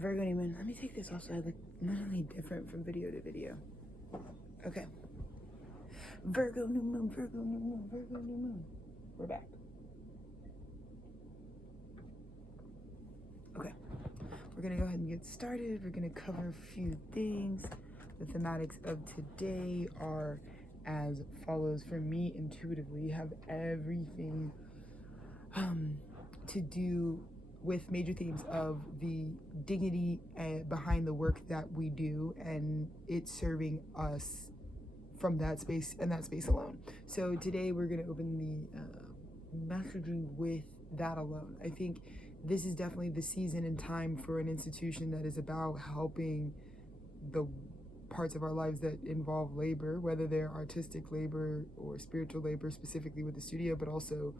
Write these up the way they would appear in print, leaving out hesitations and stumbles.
Virgo New Moon. Let me take this off so I look literally different from video to video. Okay. Virgo New Moon, Virgo New Moon, Virgo New Moon. We're back. Okay. We're going to go ahead and get started. We're going to cover a few things. The thematics of today are as follows. For me, intuitively, have everything to do with major themes of the dignity behind the work that we do and it serving us from that space and that space alone. So today we're going to open the messaging with that alone. I think this is definitely the season and time for an institution that is about helping the parts of our lives that involve labor, whether they're artistic labor or spiritual labor, specifically with the studio, but also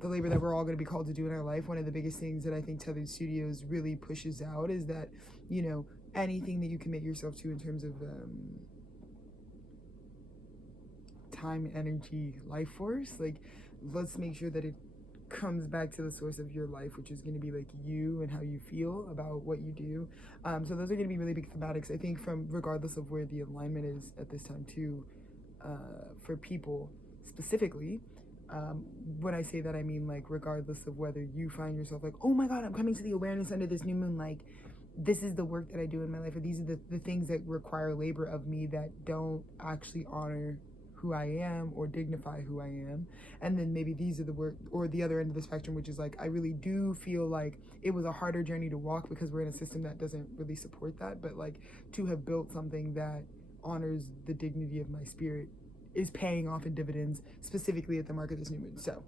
the labor that we're all going to be called to do in our life. One of the biggest things that I think Tethered Studios really pushes out is that, you know, anything that you commit yourself to in terms of time, energy, life force, like, let's make sure that it comes back to the source of your life, which is going to be like you and how you feel about what you do. So those are going to be really big thematics, I think, from regardless of where the alignment is at this time too, for people specifically. When I say that, I mean, like, regardless of whether you find yourself like, oh my God, I'm coming to the awareness under this new moon, like, this is the work that I do in my life, or these are the things that require labor of me that don't actually honor who I am or dignify who I am. And then maybe these are the work, or the other end of the spectrum, which is like, I really do feel like it was a harder journey to walk because we're in a system that doesn't really support that, but like, to have built something that honors the dignity of my spirit is paying off in dividends, specifically at the mark of this new moon. So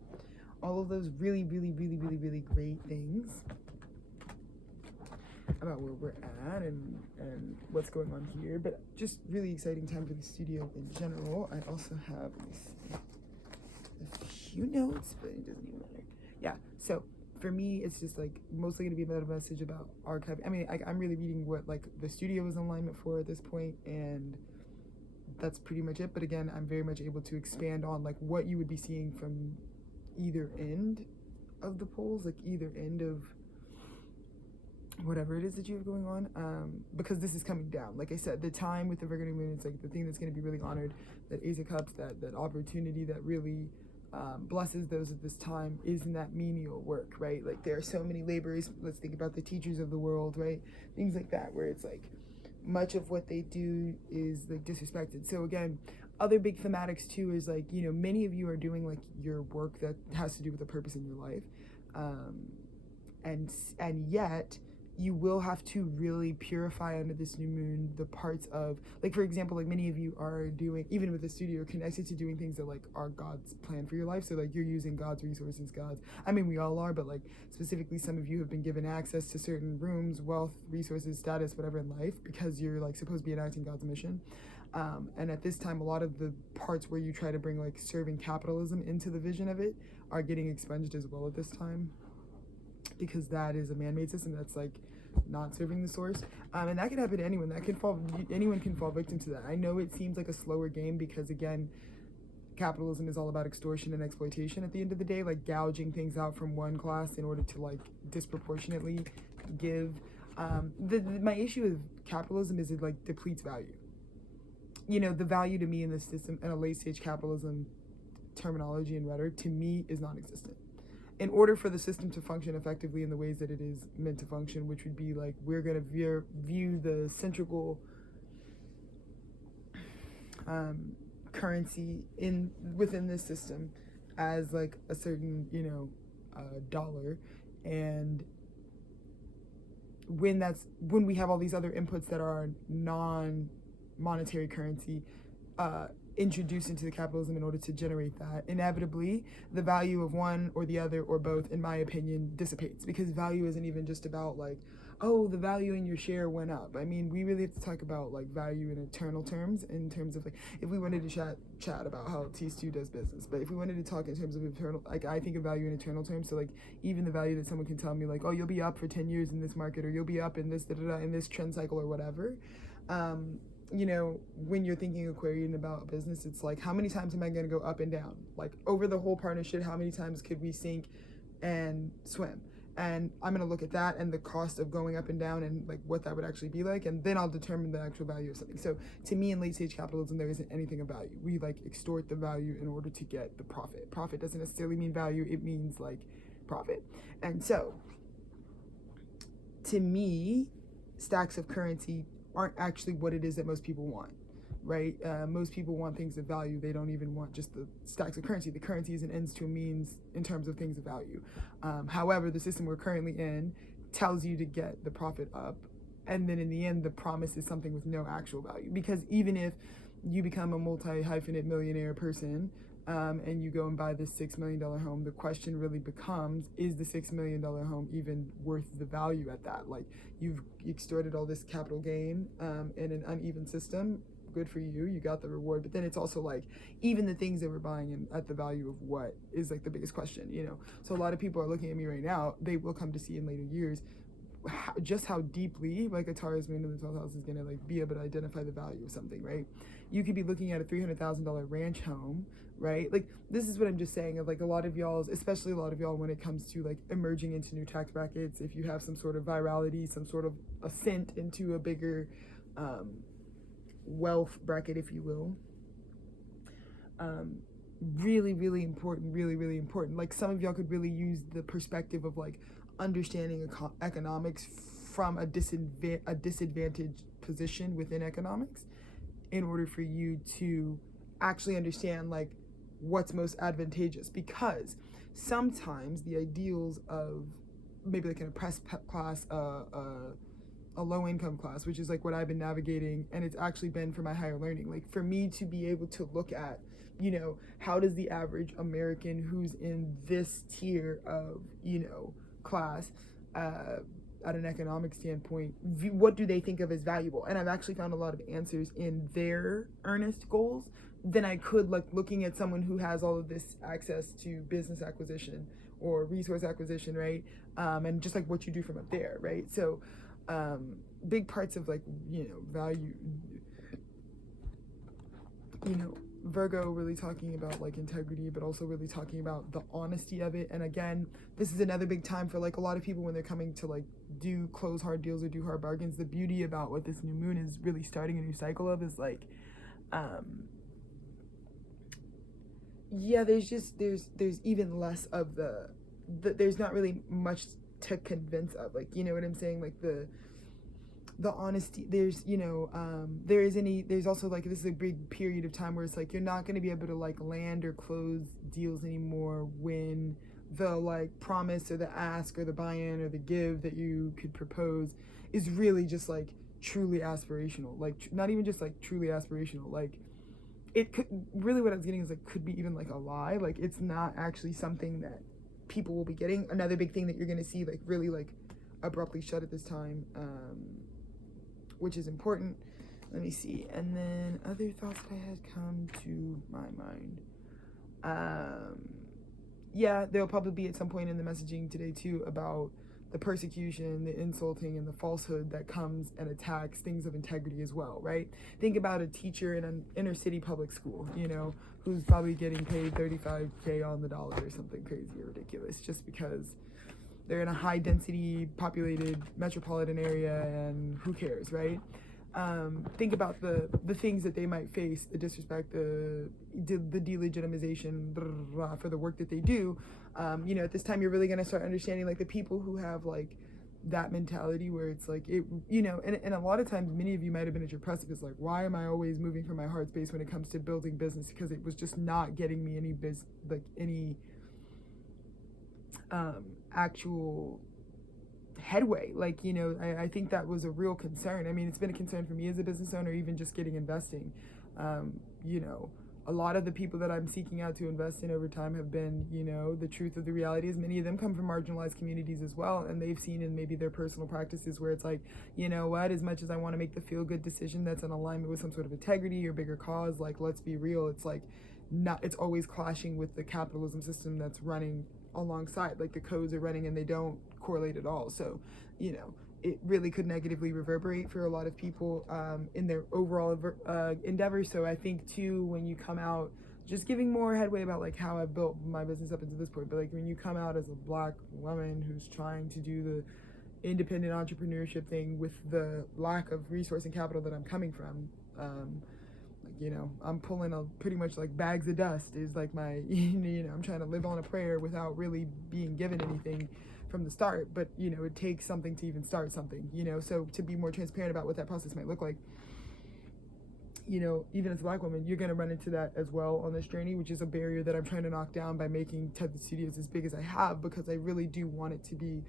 all of those really great things about where we're at and what's going on here, but just really exciting time for the studio in general. I also have a few notes, but it doesn't even matter. Yeah, so for me, it's just like mostly going to be about a message about archiving. I mean, I'm really reading what like the studio is in alignment for at this point, and that's pretty much it. But again, I'm very much able to expand on like what you would be seeing from either end of the polls, like either end of whatever it is that you have going on, because this is coming down. Like I said, the time with the Virgo New Moon, it's like the thing that's going to be really honored, that Ace of Cups, that opportunity that really blesses those at this time is in that menial work, right? Like there are so many laborers. Let's think about the teachers of the world, right? Things like that, where it's like much of what they do is like disrespected. So again, other big thematics too is like, you know, many of you are doing like your work that has to do with a purpose in your life, and yet you will have to really purify under this new moon the parts of, like, for example, like many of you are doing, even with the studio, connected to doing things that like are God's plan for your life. So like you're using God's resources, I mean, we all are, but like specifically some of you have been given access to certain rooms, wealth, resources, status, whatever in life, because you're like supposed to be enacting God's mission. And at this time, a lot of the parts where you try to bring like serving capitalism into the vision of it are getting expunged as well at this time, because that is a man-made system that's like not serving the source, and that can happen to anyone. Anyone can fall victim to that. I know it seems like a slower game because again, capitalism is all about extortion and exploitation at the end of the day, like gouging things out from one class in order to like disproportionately give. My issue with capitalism is it like depletes value. You know, the value to me in this system, in a late stage capitalism terminology and rhetoric, to me is non-existent. In order for the system to function effectively in the ways that it is meant to function, which would be like, we're going to view the central currency within this system as like a certain, you know, dollar. And when we have all these other inputs that are non-monetary currency, introduced into the capitalism in order to generate that, inevitably the value of one or the other or both, in my opinion, dissipates, because value isn't even just about like, oh, the value in your share went up. I mean, we really have to talk about like value in eternal terms, in terms of like, if we wanted to chat about how T2 does business, but if we wanted to talk in terms of eternal, like I think of value in eternal terms. So like even the value that someone can tell me like, oh, you'll be up for 10 years in this market, or you'll be up in this in this trend cycle or whatever. You know, when you're thinking Aquarian about business, it's like, how many times am I going to go up and down? Like over the whole partnership, how many times could we sink and swim? and I'm going to look at that and the cost of going up and down and like what that would actually be like, and then I'll determine the actual value of something. So to me, in late stage capitalism, there isn't anything of value. We like extort the value in order to get the profit. Profit doesn't necessarily mean value, it means like profit. And so to me, stacks of currency aren't actually what it is that most people want, right? Most people want things of value. They don't even want just the stacks of currency. The currency is an ends to a means in terms of things of value. However, the system we're currently in tells you to get the profit up, and then in the end, the promise is something with no actual value. Because even if you become a multi-hyphenate millionaire person, and you go and buy this $6 million home, the question really becomes, is the $6 million home even worth the value at that? Like, you've extorted all this capital gain in an uneven system. Good for you, you got the reward. But then it's also like, even the things that we're buying in at the value of what is like the biggest question, you know? So a lot of people are looking at me right now, they will come to see in later years just how deeply like a Taurus moon in the 12th house is going to like be able to identify the value of something, right? You could be looking at a $300,000 ranch home, right? Like, this is what I'm just saying, of like a lot of y'all's, especially a lot of y'all when it comes to like emerging into new tax brackets, if you have some sort of virality, some sort of ascent into a bigger wealth bracket, if you will, really important. Like, some of y'all could really use the perspective of like understanding economics from a disadvantaged position within economics in order for you to actually understand like what's most advantageous. Because sometimes the ideals of maybe like an oppressed class, a low income class, which is like what I've been navigating, and it's actually been for my higher learning, like for me to be able to look at, you know, how does the average American who's in this tier of, you know, class at an economic standpoint, what do they think of as valuable? And I've actually found a lot of answers in their earnest goals than I could like looking at someone who has all of this access to business acquisition or resource acquisition, right? And just like what you do from up there, right? So big parts of like, you know, value, you know, Virgo really talking about like integrity, but also really talking about the honesty of it. And again, this is another big time for like a lot of people when they're coming to like close hard deals or do hard bargains. The beauty about what this new moon is really starting a new cycle of is like, yeah, there's even less of the there's not really much to convince of, like, you know what I'm saying, like the honesty. There's, you know, there's also like, this is a big period of time where it's like you're not going to be able to like land or close deals anymore when the like promise or the ask or the buy-in or the give that you could propose is really just like truly aspirational, like not even just like truly aspirational, like it could really, what I was getting is like could be even like a lie, like it's not actually something that people will be getting. Another big thing that you're going to see like really like abruptly shut at this time, which is important. Let me see. And then other thoughts that I had come to my mind. Yeah, there'll probably be at some point in the messaging today too about the persecution, the insulting, and the falsehood that comes and attacks things of integrity as well, right? Think about a teacher in an inner city public school, you know, who's probably getting paid $35K on the dollar or something crazy or ridiculous just because they're in a high density populated metropolitan area, and who cares, right? Think about the things that they might face, the disrespect, the delegitimization, blah, blah, blah, for the work that they do. You know, at this time you're really going to start understanding like the people who have like that mentality where it's like, it, you know, and a lot of times many of you might have been at your precipice, like, why am I always moving from my heart space when it comes to building business? Because it was just not getting me any any actual headway. Like, you know, I think that was a real concern. I mean, it's been a concern for me as a business owner, even just getting investing. You know, a lot of the people that I'm seeking out to invest in over time have been, you know, the truth of the reality is many of them come from marginalized communities as well, and they've seen in maybe their personal practices where it's like, you know what, as much as I want to make the feel-good decision that's in alignment with some sort of integrity or bigger cause, like, let's be real, it's like not, it's always clashing with the capitalism system that's running alongside. Like, the codes are running and they don't correlate at all. So, you know, it really could negatively reverberate for a lot of people in their overall endeavors. So I think too, when you come out just giving more headway about like how I've built my business up into this point. But like when you come out as a Black woman who's trying to do the independent entrepreneurship thing with the lack of resource and capital that I'm coming from, like, you know, I'm pulling a pretty much like bags of dust is like my, you know, I'm trying to live on a prayer without really being given anything from the start. But, you know, it takes something to even start something, you know, so to be more transparent about what that process might look like, you know, even as a Black woman, you're going to run into that as well on this journey, which is a barrier that I'm trying to knock down by making Tethered Studios as big as I have, because I really do want it to be,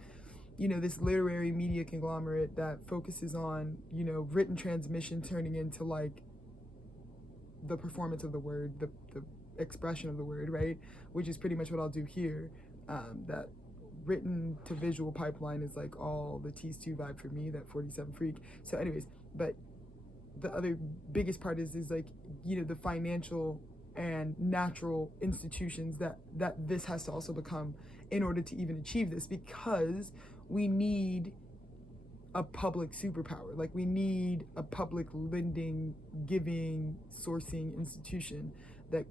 you know, this literary media conglomerate that focuses on, you know, written transmission turning into like the performance of the word, the expression of the word, right? Which is pretty much what I'll do here. That written to visual pipeline is like all the T's 2 vibe for me, that 47 freak. So anyways, but the other biggest part is like, you know, the financial and natural institutions that this has to also become in order to even achieve this, because we need a public superpower. Like we need a public lending, giving, sourcing institution that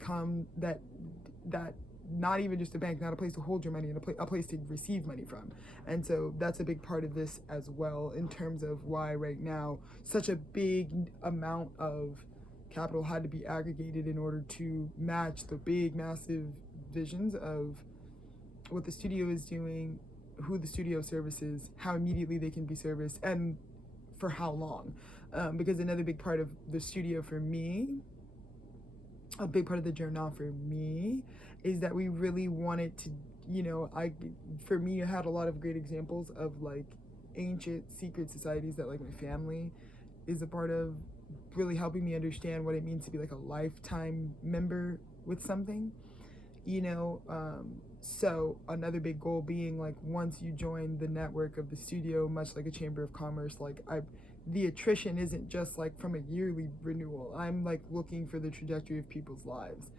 not even just a bank, not a place to hold your money, and a place to receive money from. And so that's a big part of this as well, in terms of why right now such a big amount of capital had to be aggregated in order to match the big, massive visions of what the studio is doing, who the studio services, how immediately they can be serviced, and for how long. Because another big part of the studio for me, a big part of the journal for me, is that we really wanted to, you know, for me, I had a lot of great examples of like ancient secret societies that like my family is a part of, really helping me understand what it means to be like a lifetime member with something, you know. So another big goal being like, once you join the network of the studio, much like a chamber of commerce, like the attrition isn't just like from a yearly renewal. I'm like looking for the trajectory of people's lives,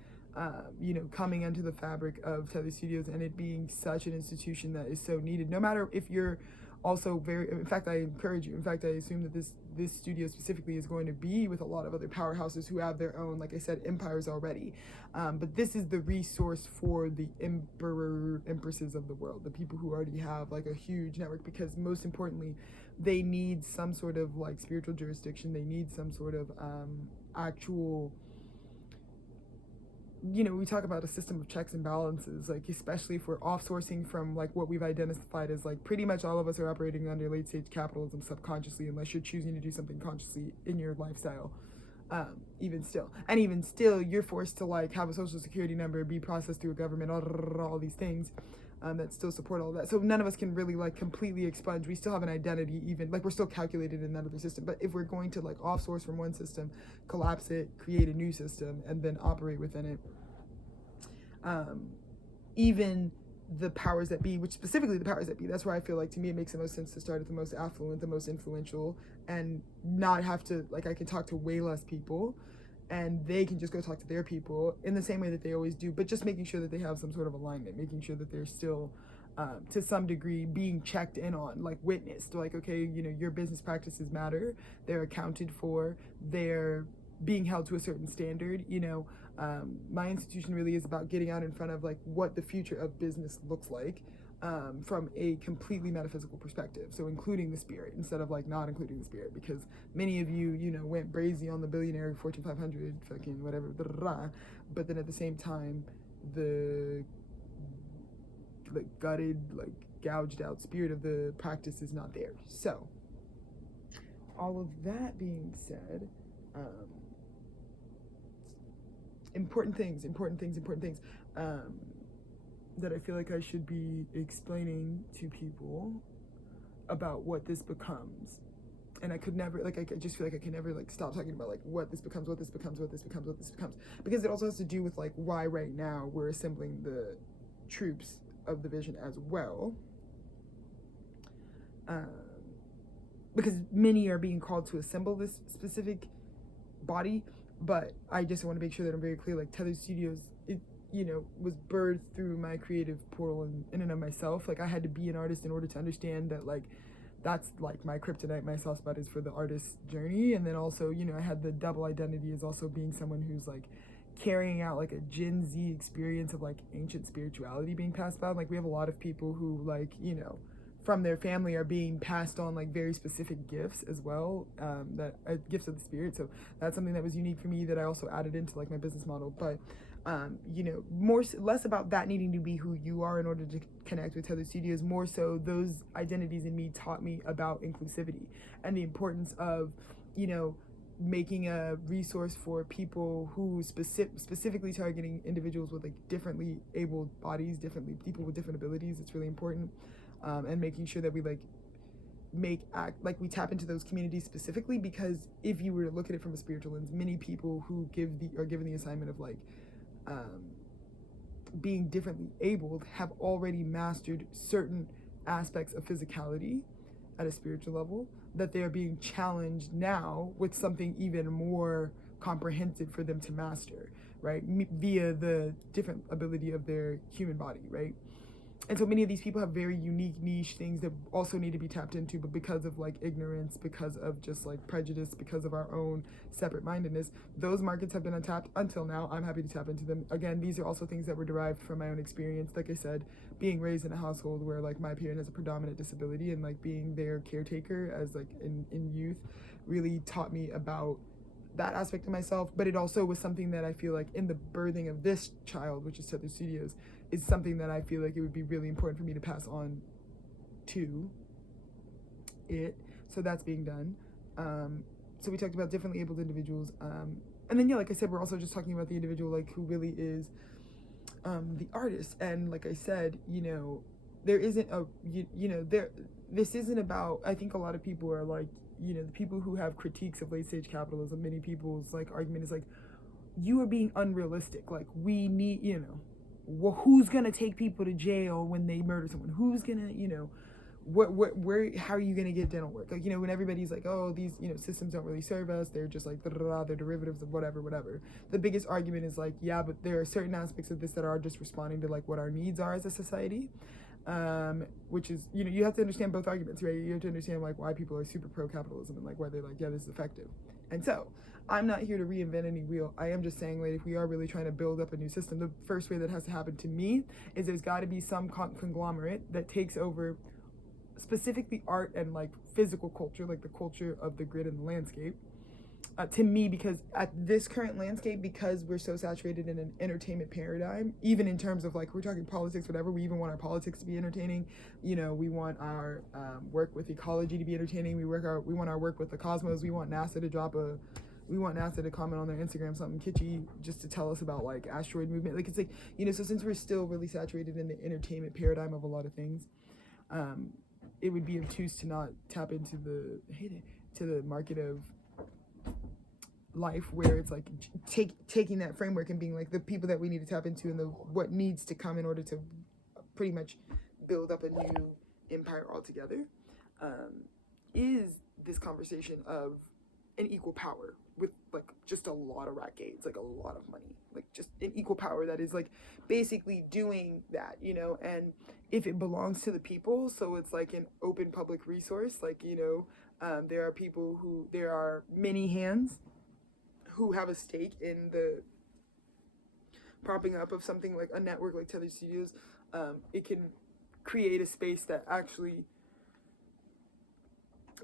you know, coming into the fabric of Tethered Studios, and it being such an institution that is so needed, no matter if you're also in fact, I encourage you, in fact, I assume that this studio specifically is going to be with a lot of other powerhouses who have their own, like I said, empires already. But this is the resource for the empresses of the world, the people who already have like a huge network, because most importantly, they need some sort of like spiritual jurisdiction. They need some sort of actual, you know, we talk about a system of checks and balances, like especially if we're off-sourcing from like what we've identified as like pretty much all of us are operating under late-stage capitalism subconsciously, unless you're choosing to do something consciously in your lifestyle. Even still, you're forced to like have a social security number, be processed through a government, all these things that still support all of that. So none of us can really like completely expunge. We still have an identity, even like we're still calculated in that other system. But if we're going to like off-source from one system, collapse it, create a new system, and then operate within it, even the powers that be, which specifically the powers that be, that's where I feel like to me it makes the most sense to start at the most affluent, the most influential, and not have to, like, I can talk to way less people and they can just go talk to their people in the same way that they always do, but just making sure that they have some sort of alignment, making sure that they're still to some degree being checked in on, like witnessed, like, okay, you know, your business practices matter, they're accounted for, they're being held to a certain standard, you know. My institution really is about getting out in front of like what the future of business looks like, from a completely metaphysical perspective, so including the spirit instead of like not including the spirit, because many of you, you know, went brazy on the billionaire Fortune 500 fucking whatever, but then at the same time the like gutted, like gouged out spirit of the practice is not there. So all of that being said, important things that I feel like I should be explaining to people about what this becomes. And I could never, like, I just feel like I can never like stop talking about like what this becomes, because it also has to do with like why right now we're assembling the troops of the vision as well, because many are being called to assemble this specific body. But I just want to make sure that I'm very clear, like Tethered Studios, it, you know, was birthed through my creative portal in and of myself. Like I had to be an artist in order to understand that, like, that's like my kryptonite, my soft spot is for the artist's journey. And then also, you know, I had the double identity as also being someone who's like carrying out like a Gen Z experience of like ancient spirituality being passed down. Like we have a lot of people who like, you know, from their family are being passed on like very specific gifts as well, that gifts of the spirit. So that's something that was unique for me that I also added into like my business model. But you know, less about that needing to be who you are in order to connect with Tethered Studios, more so those identities in me taught me about inclusivity and the importance of, you know, making a resource for people who specifically targeting individuals with like differently abled bodies, people with different abilities. It's really important, and making sure that we like we tap into those communities specifically, because if you were to look at it from a spiritual lens, many people who are given the assignment of like being differently abled have already mastered certain aspects of physicality at a spiritual level, that they are being challenged now with something even more comprehensive for them to master, right? Via the different ability of their human body, right? And so many of these people have very unique niche things that also need to be tapped into, but because of like ignorance, because of just like prejudice, because of our own separate mindedness, those markets have been untapped until now. I'm happy to tap into them. Again, these are also things that were derived from my own experience. Like I said, being raised in a household where like my parent has a predominant disability, and like being their caretaker as like in youth really taught me about that aspect of myself. But it also was something that I feel like in the birthing of this child, which is Tethered Studios, is something that I feel like it would be really important for me to pass on to it. So that's being done. So we talked about differently abled individuals. And then, yeah, like I said, we're also just talking about the individual, like who really is the artist. And like I said, you know, there isn't this isn't about, I think a lot of people are like, you know, the people who have critiques of late stage capitalism, many people's like argument is like, you are being unrealistic. Like we need, you know, well, who's gonna take people to jail when they murder someone? Who's gonna, you know, how are you gonna get dental work? Like, you know, when everybody's like, oh, these, you know, systems don't really serve us, they're just like, they're derivatives of whatever. The biggest argument is like, yeah, but there are certain aspects of this that are just responding to like what our needs are as a society. Which is, you know, you have to understand both arguments, right? You have to understand like why people are super pro capitalism and like why they're like, yeah, this is effective. And so I'm not here to reinvent any wheel. I am just saying, like, if we are really trying to build up a new system, the first way that has to happen to me is there's got to be some conglomerate that takes over specifically art and like physical culture, like the culture of the grid and the landscape. To me, because at this current landscape, because we're so saturated in an entertainment paradigm, even in terms of like, we're talking politics, whatever, we even want our politics to be entertaining. You know, we want our work with ecology to be entertaining. We want our work with the cosmos. We want NASA to comment on their Instagram something kitschy just to tell us about like asteroid movement. Like, it's like, you know, so since we're still really saturated in the entertainment paradigm of a lot of things, it would be obtuse to not tap into the market of life, where it's like taking that framework and being like, the people that we need to tap into and what needs to come in order to pretty much build up a new empire altogether, is this conversation of an equal power with like just a lot of rat gates, like a lot of money, like just an equal power that is like basically doing that, you know. And if it belongs to the people, so it's like an open public resource, like, you know, there are many hands who have a stake in the propping up of something like a network like Tethered Studios. It can create a space that actually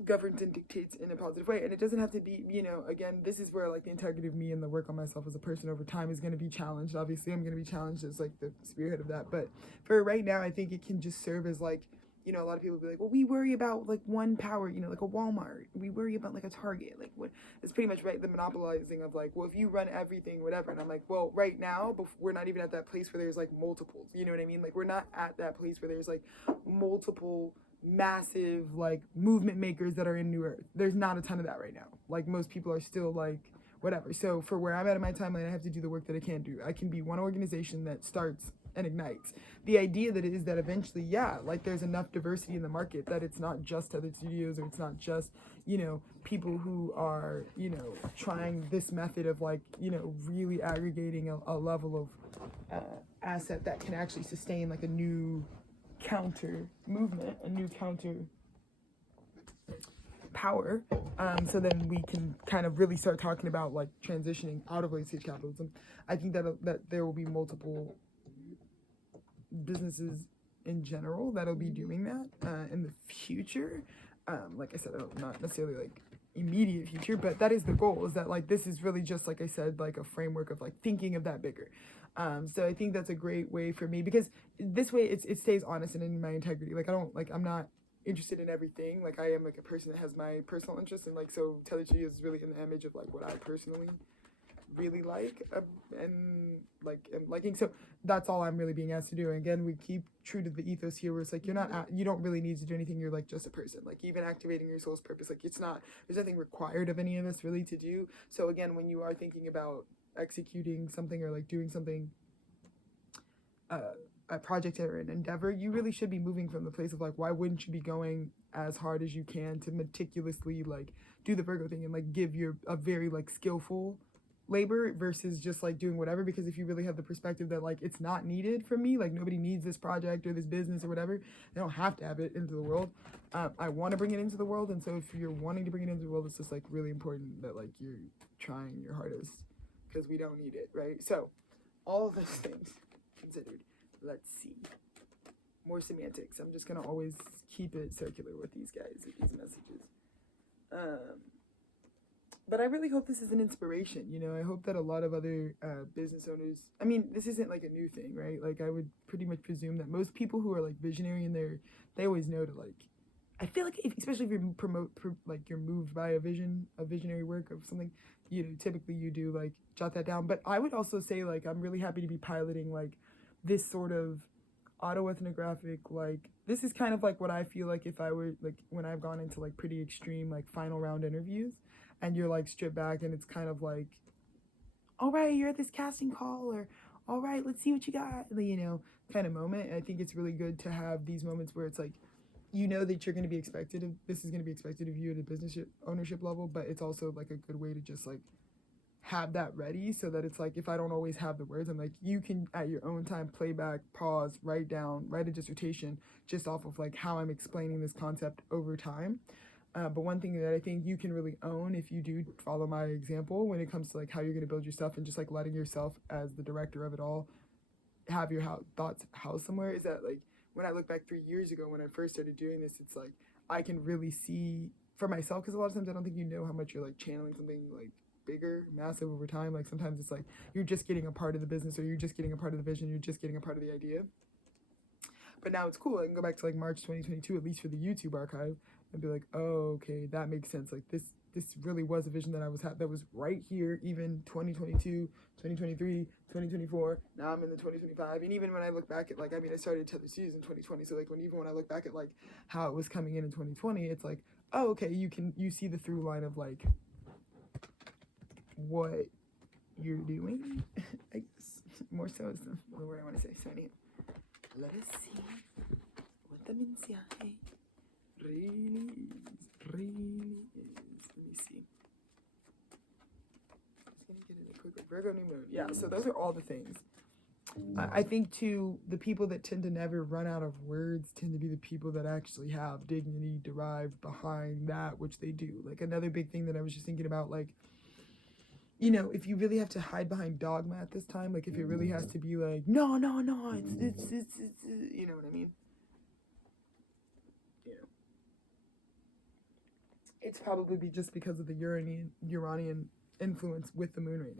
governs and dictates in a positive way. And it doesn't have to be, you know, again, this is where like the integrity of me and the work on myself as a person over time is going to be challenged. Obviously I'm going to be challenged as like the spearhead of that, but for right now I think it can just serve as like, you know, a lot of people be like, well, we worry about like one power, you know, like a Walmart. We worry about like a Target. Like, what? It's pretty much, right, the monopolizing of like, well, if you run everything, whatever. And I'm like, well, right now, we're not even at that place where there's like multiples. You know what I mean? Like, we're not at that place where there's like multiple massive like movement makers that are in New Earth. There's not a ton of that right now. Like, most people are still like, whatever. So for where I'm at in my timeline, I have to do the work that I can do. I can be one organization that starts and ignites. The idea that it is that eventually, yeah, like there's enough diversity in the market that it's not just Tethered Studios, or it's not just, you know, people who are, you know, trying this method of like, you know, really aggregating a level of asset that can actually sustain like a new counter movement, a new counter power. So then we can kind of really start talking about like transitioning out of late stage capitalism. I think that there will be multiple businesses in general that'll be doing that in the future. Like I said, not necessarily like immediate future, but that is the goal, is that like this is really just, like I said, like a framework of like thinking of that bigger. So I think that's a great way for me, because this way it stays honest and in my integrity. Like I'm not interested in everything. Like I am like a person that has my personal interests, and like so Tethered is really in the image of like what I personally really like and like am liking. So that's all I'm really being asked to do. And again, we keep true to the ethos here, where it's like you don't really need to do anything. You're like just a person. Like even activating your soul's purpose, like there's nothing required of any of us really to do. So again, when you are thinking about executing something or like doing something, a project or an endeavor, you really should be moving from the place of like, why wouldn't you be going as hard as you can to meticulously like do the Virgo thing and like give a very like skillful labor versus just like doing whatever. Because if you really have the perspective that like it's not needed from me, like nobody needs this project or this business or whatever, I don't have to have it into the world. I want to bring it into the world, and so if you're wanting to bring it into the world, it's just like really important that like you're trying your hardest, because we don't need it, right? So all of those things considered, let's see, more semantics. I'm just gonna always keep it circular with these guys, with these messages. But I really hope this is an inspiration. You know, I hope that a lot of other business owners, I mean, this isn't like a new thing, right? Like I would pretty much presume that most people who are like visionary in they always know to like, I feel like especially if you're like you're moved by a visionary work of something, you know, typically you do like jot that down. But I would also say like, I'm really happy to be piloting like this sort of autoethnographic, like this is kind of like what I feel like if I were like when I've gone into like pretty extreme like final round interviews, and you're like stripped back and it's kind of like, all right, you're at this casting call, or all right, let's see what you got, you know, kind of moment. And I think it's really good to have these moments where it's like, you know that you're going to be expected of, this is going to be expected of you at a business ownership level, but it's also like a good way to just like have that ready, so that it's like, if I don't always have the words, I'm like, you can at your own time play back, pause, write a dissertation just off of like how I'm explaining this concept over time. But one thing that I think you can really own if you do follow my example when it comes to like how you're going to build your stuff and just like letting yourself as the director of it all have your thoughts housed somewhere, is that like when I look back 3 years ago when I first started doing this, it's like I can really see for myself, because a lot of times I don't think you know how much you're like channeling something like bigger, massive over time. Like sometimes it's like you're just getting a part of the business, or you're just getting a part of the vision, you're just getting a part of the idea. But now it's cool. I can go back to like March 2022, at least for the YouTube archive, and be like, oh, okay, that makes sense. Like this really was a vision that I was that was right here, even 2022, 2023, 2024. Now I'm in the 2025. And even when I look back at like, I mean, I started Tethered Series in 2020. So like when I look back at like how it was coming in 2020, it's like, oh, okay, you see the through line of like what you're doing, I guess, more so is the word I want to say. So anyway, let us see what the mensaje really is. Let me see. Just gonna get it a quick Virgo New Moon. Yeah, so those are all the things. I think too, the people that tend to never run out of words tend to be the people that actually have dignity derived behind that which they do. Like another big thing that I was just thinking about, like, you know, if you really have to hide behind dogma at this time, like if it really has to be like, no, it's you know what I mean? You know, it's probably just because of the Uranian influence with the moon right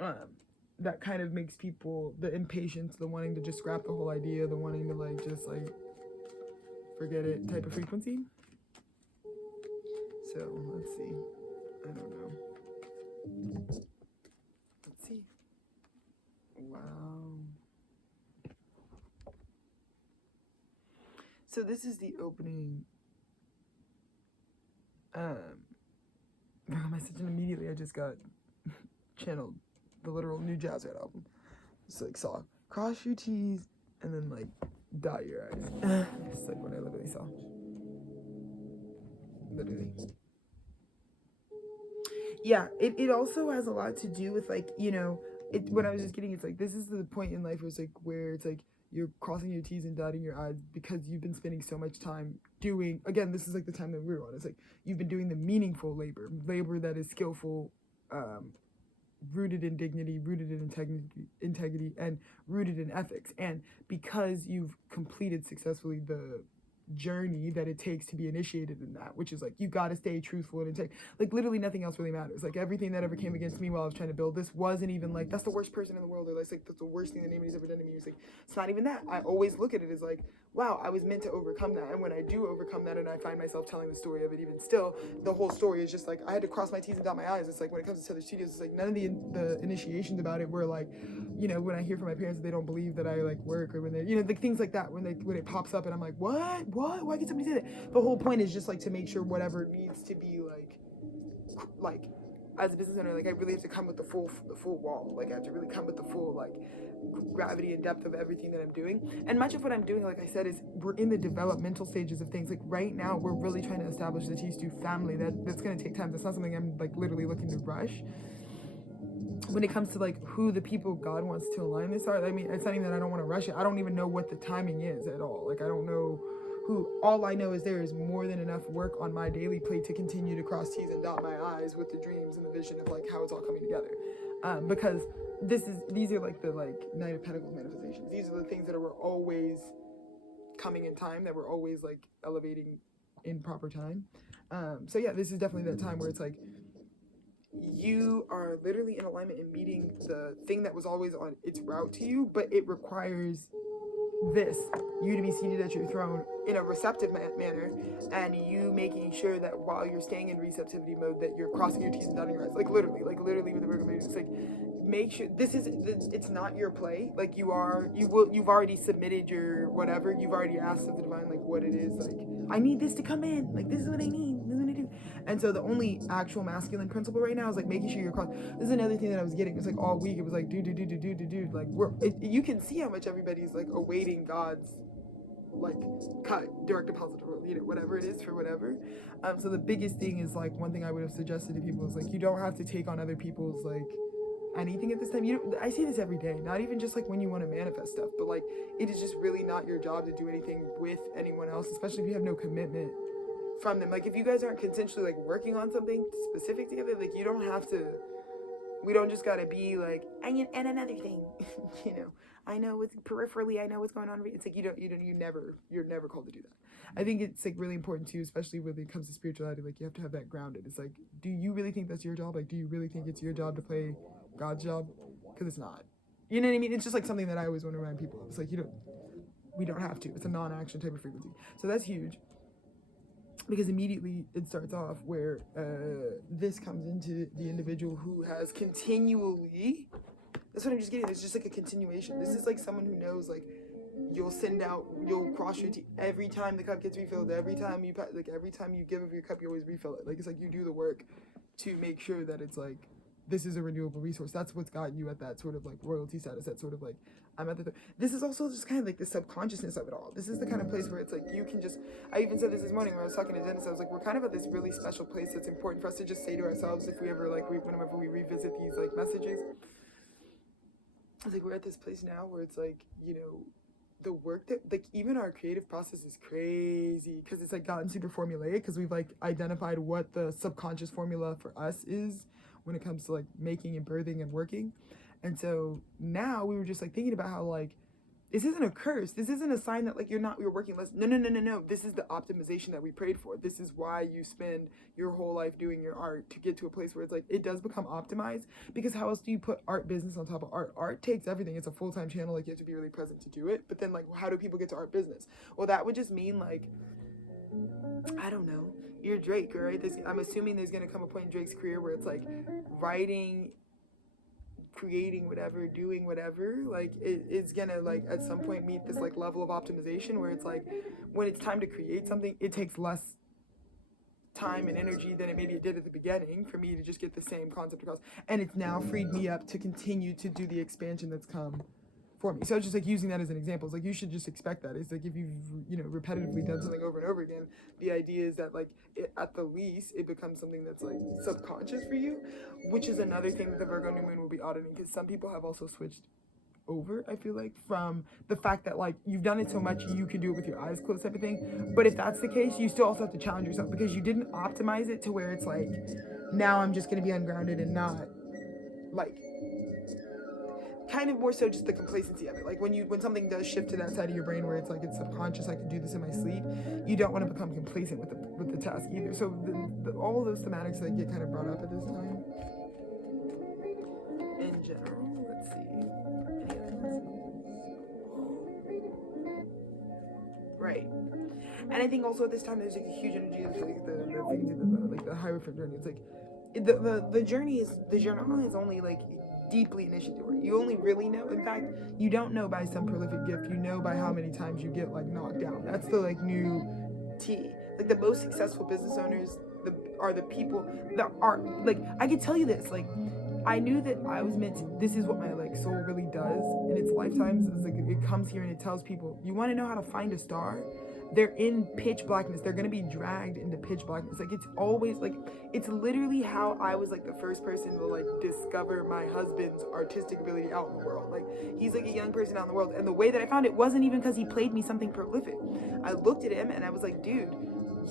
now. That kind of makes people, the impatience, the wanting to just scrap the whole idea, the wanting to like just like forget it type of frequency. So let's see. I don't know. Let's see. Wow. So this is the opening message, and immediately I just got channeled the literal new Jazz Red album. It's like saw cross your T's and then like dot your I's. It's like what I literally saw. Literally. Yeah, it also has a lot to do with like, you know, what I was just getting, it's like this is the point in life where it's like you're crossing your T's and dotting your I's because you've been spending so much time doing, again, this is like the time that we're on. It's like you've been doing the meaningful labor that is skillful, rooted in dignity, rooted in integrity, and rooted in ethics. And because you've completed successfully the journey that it takes to be initiated in that, which is like you got to stay truthful and integrity. Like literally nothing else really matters. Like everything that ever came against me while I was trying to build this wasn't even like that's the worst person in the world, or like that's the worst thing that anybody's ever done to me. It's like it's not even that. I always look at it as like, wow, I was meant to overcome that. And when I do overcome that and I find myself telling the story of it, even still, the whole story is just like I had to cross my T's and dot my I's. It's like when it comes to Tethered Studios, it's like none of the initiations about it were like, you know, when I hear from my parents that they don't believe that I like work, or when they, you know, like things like that, when it pops up and I'm like, what, why can somebody say that? The whole point is just like to make sure whatever needs to be like as a business owner, like I really have to come with the full wall. Like I have to really come with the full like gravity and depth of everything that I'm doing. And much of what I'm doing, like I said, is we're in the developmental stages of things. Like right now we're really trying to establish the T-Stu family. That's going to take time. That's not something I'm like literally looking to rush. When it comes to like who the people God wants to align this are, I mean, it's something that I don't want to rush it. I don't even know what the timing is at all. Like I don't know who. All I know is there is more than enough work on my daily plate to continue to cross T's and dot my I's with the dreams and the vision of like how it's all coming together. Because these are like the like Knight of Pentacles manifestations. These are the things that were always coming in time, that were always like elevating in proper time. So yeah, this is definitely that time where it's like you are literally in alignment and meeting the thing that was always on its route to you, but it requires you to be seated at your throne in a receptive manner, and you making sure that while you're staying in receptivity mode that you're crossing your T's and dotting your I's. Like literally with the Virgo Moon, it's like make sure it's not your play. Like you've already submitted your whatever, you've already asked of the divine like what it is, like I need this to come in, like this is what I need, this is what I do. And so the only actual masculine principle right now is like making sure you're cross. This is another thing that I was getting. It's like all week it was like do. Like you can see how much everybody's like awaiting God's like cut, direct deposit, or you know whatever it is for whatever. So the biggest thing is like one thing I would have suggested to people is like you don't have to take on other people's like anything at this time. I see this every day, not even just like when you want to manifest stuff, but like it is just really not your job to do anything with anyone else, especially if you have no commitment from them. Like if you guys aren't consensually like working on something specific together, like you don't have to, we don't just gotta be like and another thing you know, I know what's peripherally, I know what's going on. It's like you're never called to do that. I think it's like really important too, especially when it comes to spirituality. Like you have to have that grounded. It's like, do you really think that's your job? Like do you really think it's your job to play God's job? Because it's not. You know what I mean? It's just like something that I always want to remind people of. It's like we don't have to. It's a non-action type of frequency. So that's huge. Because immediately it starts off where this comes into the individual who has continually, that's what I'm just getting, it's just like a continuation. This is like someone who knows like you'll cross your teeth every time the cup gets refilled, every time you give of your cup you always refill it. Like it's like you do the work to make sure that it's like this is a renewable resource. That's what's gotten you at that sort of like royalty status, that sort of like I'm at this is also just kind of like the subconsciousness of it all. This is the kind of place where it's like you can just, I even said this morning when I was talking to Dennis, I was like, we're kind of at this really special place that's important for us to just say to ourselves if we ever like whenever we revisit these like messages. It's like we're at this place now where it's like, you know, the work that like even our creative process is crazy because it's like gotten super formulaic because we've like identified what the subconscious formula for us is when it comes to like making and birthing and working. And so now we were just like thinking about how like this isn't a curse, this isn't a sign that like you're working less. No, this is the optimization that we prayed for. This is why you spend your whole life doing your art, to get to a place where it's like it does become optimized. Because how else do you put art business on top of art takes everything. It's a full-time channel, like you have to be really present to do it. But then like how do people get to art business? Well, that would just mean like I don't know, you're Drake, right? I'm assuming there's gonna come a point in Drake's career where it's like writing, creating whatever, doing whatever, like it's gonna like at some point meet this like level of optimization where it's like when it's time to create something, it takes less time and energy than it maybe it did at the beginning for me to just get the same concept across. And it's now freed me up to continue to do the expansion that's come for me. So I was just like using that as an example. It's like you should just expect that. It's like if you've repetitively done something over and over again, the idea is that like at the least it becomes something that's like subconscious for you, which is another thing that the Virgo New Moon will be auditing, because some people have also switched over, I feel like, from the fact that like you've done it so much you can do it with your eyes closed type of thing. But if that's the case, you still also have to challenge yourself because you didn't optimize it to where it's like, now I'm just going to be ungrounded and not like, kind of more so just the complacency of it. Like when something does shift to that side of your brain where it's like it's subconscious, I can do this in my sleep, you don't want to become complacent with the task either. So all of those thematics that get kind of brought up at this time in general. Let's see. Right. And I think also at this time there's like a huge energy of like the highway for journey. It's like the journey is, the journal is only like deeply initiatory. You only really know, in fact, you don't know by some prolific gift, you know by how many times you get like knocked down. That's the like new tea. Like the most successful business owners are the people that are like, I could tell you this, like I knew that I was meant to, this is what my like soul really does in its lifetimes. It's like it comes here and it tells people, you want to know how to find a star? They're in pitch blackness. They're gonna be dragged into pitch blackness. Like it's always like, it's literally how I was like the first person to like discover my husband's artistic ability out in the world. Like he's like a young person out in the world, and the way that I found it wasn't even because he played me something prolific. I looked at him and I was like, dude,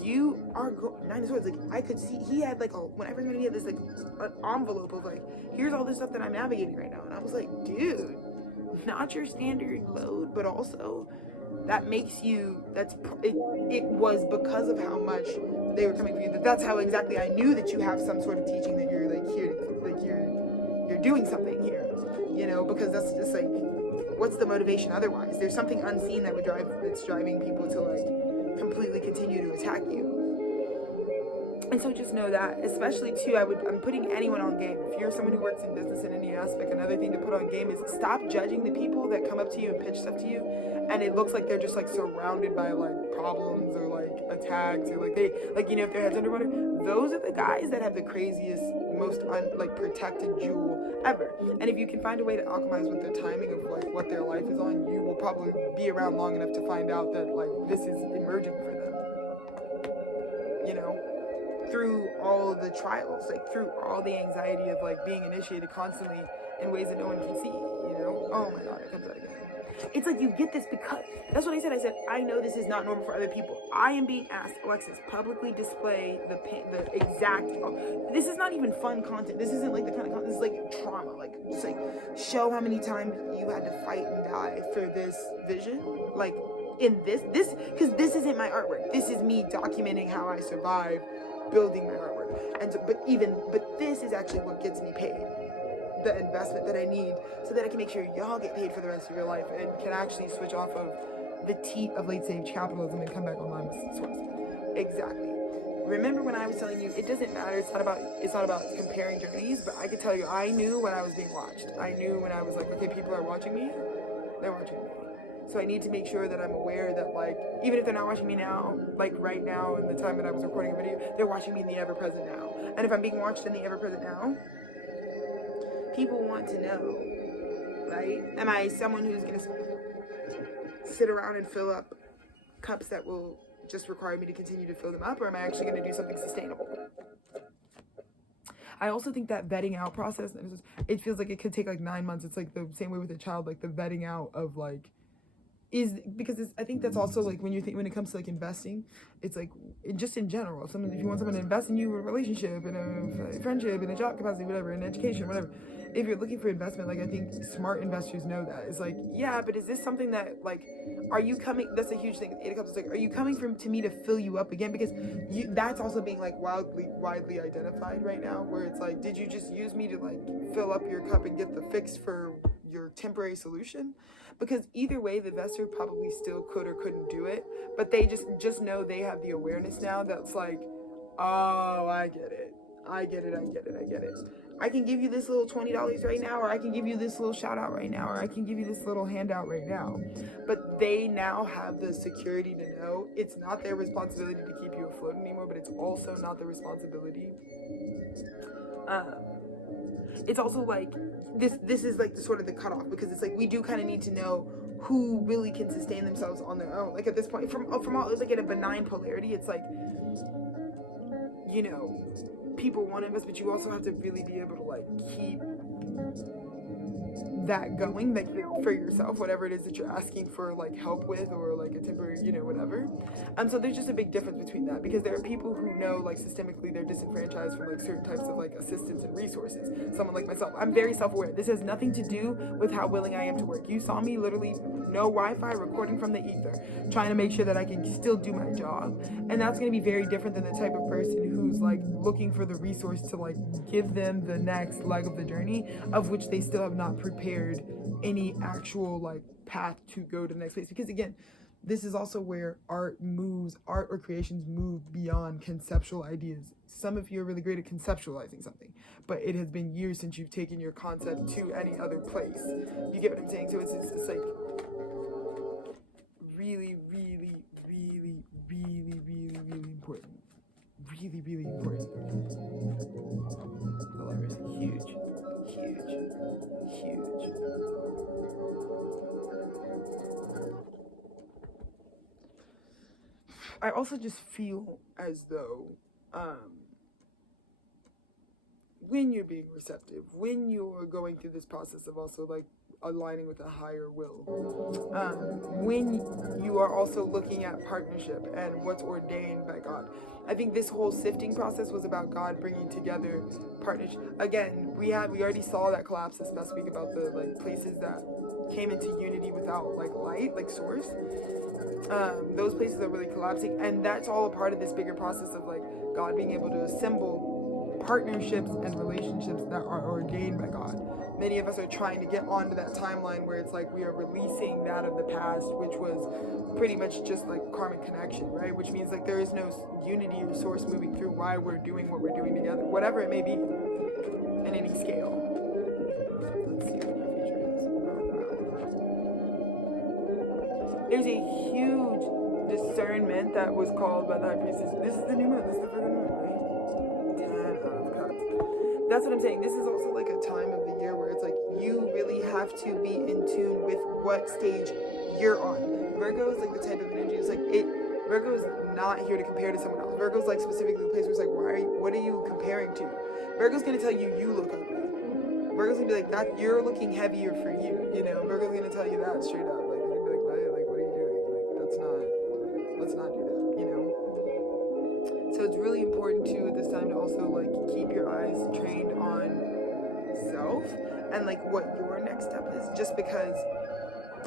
you are Nine of Swords. Like I could see he had like when I first met him, he had this like an envelope of like, here's all this stuff that I'm navigating right now, and I was like, dude, not your standard load, but also that makes you, it was because of how much they were coming for you, that's how exactly I knew that you have some sort of teaching, that you're like here, like you're doing something here, you know, because that's just like, what's the motivation otherwise? There's something unseen that's driving people to like completely continue to attack you. And so just know that, especially too, I'm putting anyone on game. If you're someone who works in business in any aspect, another thing to put on game is stop judging the people that come up to you and pitch stuff to you, and it looks like they're just like surrounded by like problems or like attacks or like they, like, you know, if their head's underwater. Those are the guys that have the craziest, most protected jewel ever. And if you can find a way to alchemize with the timing of like what their life is on, you will probably be around long enough to find out that like this is emerging for them, you know, through all of the trials, like through all the anxiety of like being initiated constantly in ways that no one can see, you know. Oh my god, it comes out again. It's like you get this because, that's what I said, I know this is not normal for other people. I am being asked, Alexis, publicly display the exact, this is not even fun content, this isn't like the kind of content, this is like trauma, like just like show how many times you had to fight and die for this vision, like in this, because this isn't my artwork, this is me documenting how I survived building my artwork. And so, but this is actually what gets me paid, the investment that I need, so that I can make sure y'all get paid for the rest of your life and can actually switch off of the teat of late stage capitalism and come back online with source. Exactly. Remember when I was telling you, it doesn't matter, it's not about comparing journeys, but I could tell you, I knew when I was being watched. I knew when I was like, okay, people are watching me, they're watching me. So I need to make sure that I'm aware that, like, even if they're not watching me now, like right now in the time that I was recording a video, they're watching me in the ever-present now. And if I'm being watched in the ever-present now, people want to know, right? Am I someone who's going to sit around and fill up cups that will just require me to continue to fill them up, or am I actually going to do something sustainable? I also think that vetting out process, it feels like it could take like 9 months. It's like the same way with a child, like the vetting out of like, is because I think that's also like when it comes to like investing, it's like just in general, if you want someone to invest in you in a relationship, in a friendship, in a job capacity, whatever, in education, whatever, if you're looking for investment, like I think smart investors know that. It's like, yeah, but is this something that like, are you coming, that's a huge thing, it's like, are you coming to me to fill you up again? Because that's also being like widely identified right now, where it's like, did you just use me to like fill up your cup and get the fix for your temporary solution? Because either way, the investor probably still could or couldn't do it, but they just know they have the awareness now that's like, oh, I get it. I can give you this little $20 right now, or I can give you this little shout out right now, or I can give you this little handout right now. But they now have the security to know it's not their responsibility to keep you afloat anymore, but it's also not their responsibility. It's also like, this is like the sort of the cutoff, because it's like we do kind of need to know who really can sustain themselves on their own. Like at this point, from all, it's like in a benign polarity, it's like, you know, people want to invest, but you also have to really be able to like keep that going, like for yourself, whatever it is that you're asking for like help with, or like a temporary, you know, whatever. So there's just a big difference between that, because there are people who know like systemically they're disenfranchised from like certain types of like assistance and resources. Someone like myself, I'm very self-aware. This has nothing to do with how willing I am to work. You saw me literally no Wi-Fi, recording from the ether, trying to make sure that I can still do my job. And that's going to be very different than the type of person who's like looking for the resource to like give them the next leg of the journey, of which they still have not prepared any actual like path to go to the next place. Because again, this is also where art or creations move beyond conceptual ideas. Some of you are really great at conceptualizing something, but it has been years since you've taken your concept to any other place. You get what I'm saying? So it's like really, really, really, really, really, really important. Really, really important. The lever is huge, huge, huge. I also just feel as though when you're being receptive, when you're going through this process of also like aligning with a higher will, when you are also looking at partnership and what's ordained by God. I think this whole sifting process was about God bringing together partnership. Again, we already saw that collapse this past week about the like places that came into unity without like light, like source. Those places are really collapsing, and that's all a part of this bigger process of like God being able to assemble partnerships and relationships that are ordained by God. Many of us are trying to get onto that timeline where it's like we are releasing that of the past, which was pretty much just like karmic connection, right? Which means like there is no unity or source moving through why we're doing what we're doing together, whatever it may be, in any scale. Let's see what your future is. There's a huge discernment that was called by the high priestess. This is the new moon. This is the Virgo New Moon, right? 10 of Cups. That's what I'm saying. This is also like a time of the year where it's like you really have to be in tune with what stage you're on. Virgo is like the type of energy. It's like Virgo is not here to compare to someone else. Virgo is like specifically the place where it's like, what are you comparing to? Virgo's gonna tell you look ugly. Virgo's gonna be like, that you're looking heavier for you. You know, Virgo's gonna tell you that straight up. Like, they're gonna be like, what are you doing? Like, let's not do that. You know. So it's really important too at this time to also like keep your eyes trained on self and like what your next step is, just because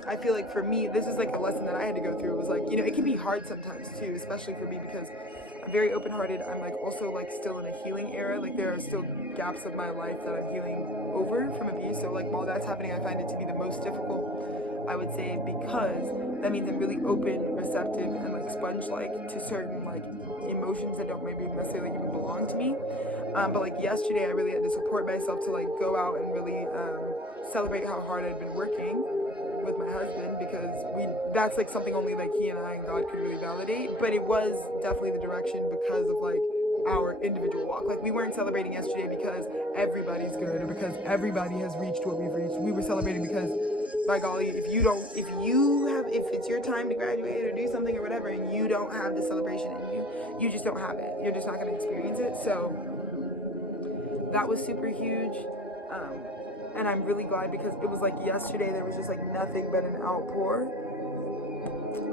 I feel like for me, this is like a lesson that I had to go through. It was like, you know, it can be hard sometimes too, especially for me because I'm very open-hearted. I'm like also like still in a healing era. Like there are still gaps of my life that I'm healing over from abuse. So like while that's happening, I find it to be the most difficult, I would say, because that means I'm really open, receptive, and like sponge-like to certain like emotions that don't maybe necessarily even belong to me. But like yesterday, I really had to support myself to like go out and really celebrate how hard I'd been working with my husband, because that's like something only like he and I and God could really validate. But it was definitely the direction because of like our individual walk. Like we weren't celebrating yesterday because everybody's good or because everybody has reached what we've reached. We were celebrating because, by golly, if it's your time to graduate or do something or whatever, and you don't have the celebration in you just don't have it. You're just not going to experience it. So that was super huge. And I'm really glad, because it was like yesterday there was just like nothing but an outpour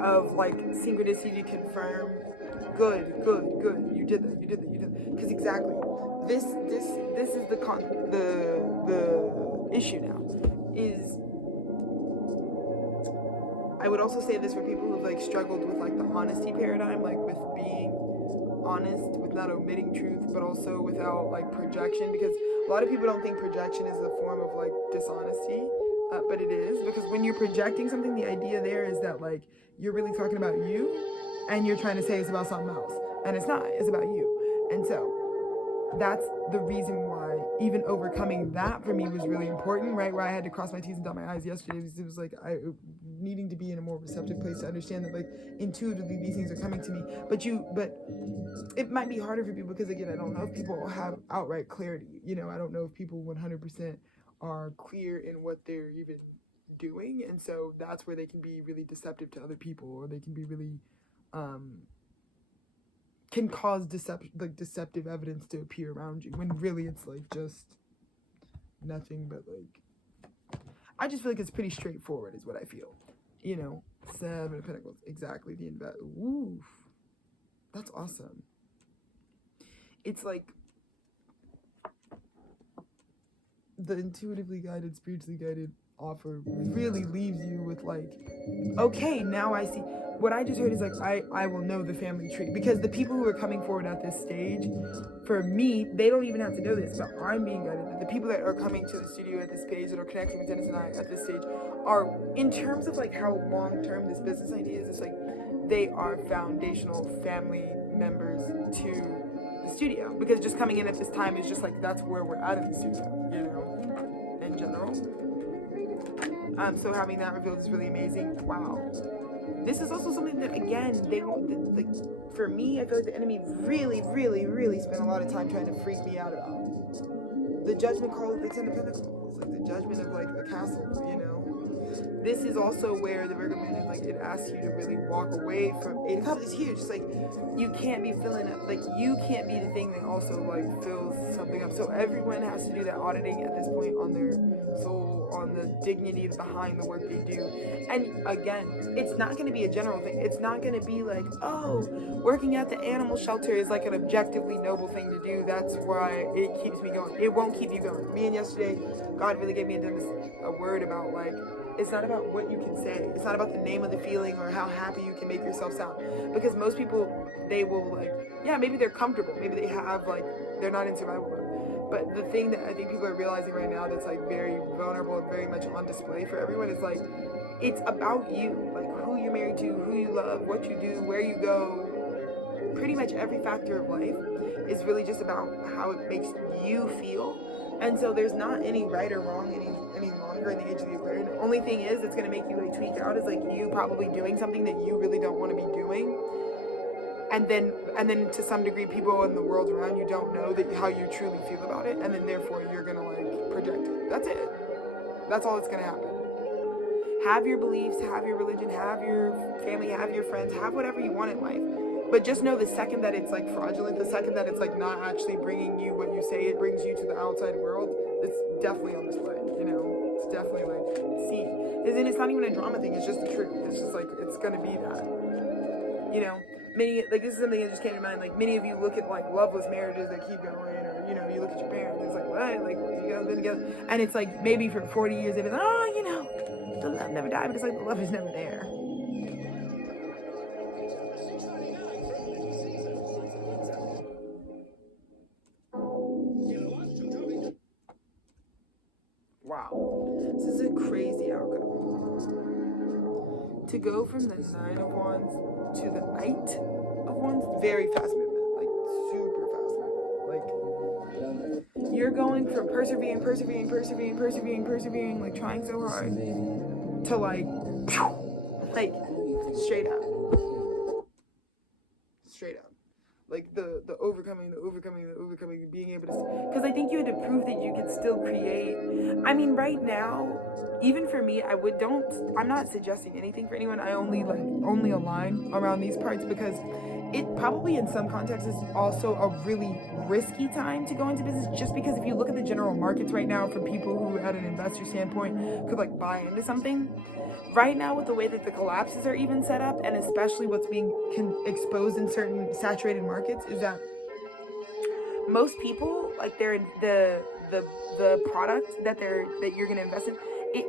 of like synchronicity to confirm good, you did that. Because exactly this is the issue now. Is I would also say this for people who've like struggled with like the honesty paradigm, like with being honest, with not omitting truth, but also without like projection, because a lot of people don't think projection is a form of like dishonesty, but it is, because when you're projecting something, the idea there is that like you're really talking about you and you're trying to say it's about something else, and it's not, it's about you. And so that's the reason why even overcoming that for me was really important, right? Where I had to cross my T's and dot my I's yesterday. It was like needing to be in a more receptive place to understand that like intuitively these things are coming to me. But it might be harder for people because, again, I don't know if people have outright clarity. You know, I don't know if people 100% are clear in what they're even doing. And so that's where they can be really deceptive to other people, or they can be really can cause deceptive evidence to appear around you when really it's like just nothing but like, I just feel like it's pretty straightforward is what I feel. You know, 7 of Pentacles, exactly, the oof, that's awesome. It's like the intuitively guided, spiritually guided offer really leaves you with like, okay, now I see. What I just heard is like, I will know the family tree, because the people who are coming forward at this stage, for me, they don't even have to know this, but I'm being guided that the people that are coming to the studio at this page, that are connecting with Dennis and I at this stage, are, in terms of like how long-term this business idea is, it's like they are foundational family members to the studio, because just coming in at this time is just like, that's where we're at in the studio, you know, in general. So having that revealed is really amazing. Wow. This is also something that, again, they won't, like, for me, I feel like the enemy really, really, really spent a lot of time trying to freak me out about. The judgment call of the 10 of Pentacles, like the judgment of like the castle, you know. This is also where the Virgo Moon is like, it asks you to really walk away from 8 of Cups. It's huge. It's like, you can't be filling up, like, you can't be the thing that also like fills something up. So everyone has to do that auditing at this point on their soul, on the dignity behind the work they do. And again, it's not going to be a general thing. It's not going to be like, oh, working at the animal shelter is like an objectively noble thing to do, that's why it keeps me going. It won't keep you going. Me and yesterday, God really gave me a word about like, it's not about what you can say. It's not about the name of the feeling or how happy you can make yourself sound. Because most people, they will like, yeah, maybe they're comfortable. Maybe they have like, they're not in survival mode. But the thing that I think people are realizing right now that's like very vulnerable and very much on display for everyone is like, it's about you. Like who you're married to, who you love, what you do, where you go. Pretty much every factor of life is really just about how it makes you feel. And so there's not any right or wrong any longer in the age of the Aquarian. The only thing is that's going to make you like tweak out is like you probably doing something that you really don't want to be doing. And then to some degree people in the world around you don't know that how you truly feel about it, and then therefore you're going to like project it. That's it. That's all that's going to happen. Have your beliefs, have your religion, have your family, have your friends, have whatever you want in life. But just know the second that it's like fraudulent, the second that it's like not actually bringing you what you say it brings you to the outside world, it's definitely on display, you know? It's definitely like seen. And it's not even a drama thing, it's just the truth. It's just like, it's gonna be that. You know, many, like this is something that just came to mind, like many of you look at like loveless marriages that keep going, or, you know, you look at your parents, it's like, what? Like, you guys been together? And it's like, maybe for 40 years they've been like, oh, you know, the love never died, but it's like the love is never there. Wow, this is a crazy outcome. To go from the 9 of Wands to the Knight of Wands, very fast movement, like super fast movement. Like you're going from persevering, like trying so hard, to like straight up. Like the overcoming, being able to, because I think you had to prove that you could still create. I mean, right now, even for me, I'm not suggesting anything for anyone. I only align around these parts because it probably in some contexts is also a really risky time to go into business, just because if you look at the general markets right now for people who at an investor standpoint could like buy into something, right now with the way that the collapses are even set up, and especially what's being exposed in certain saturated markets, is that most people, like, they're the product that you're going to invest in,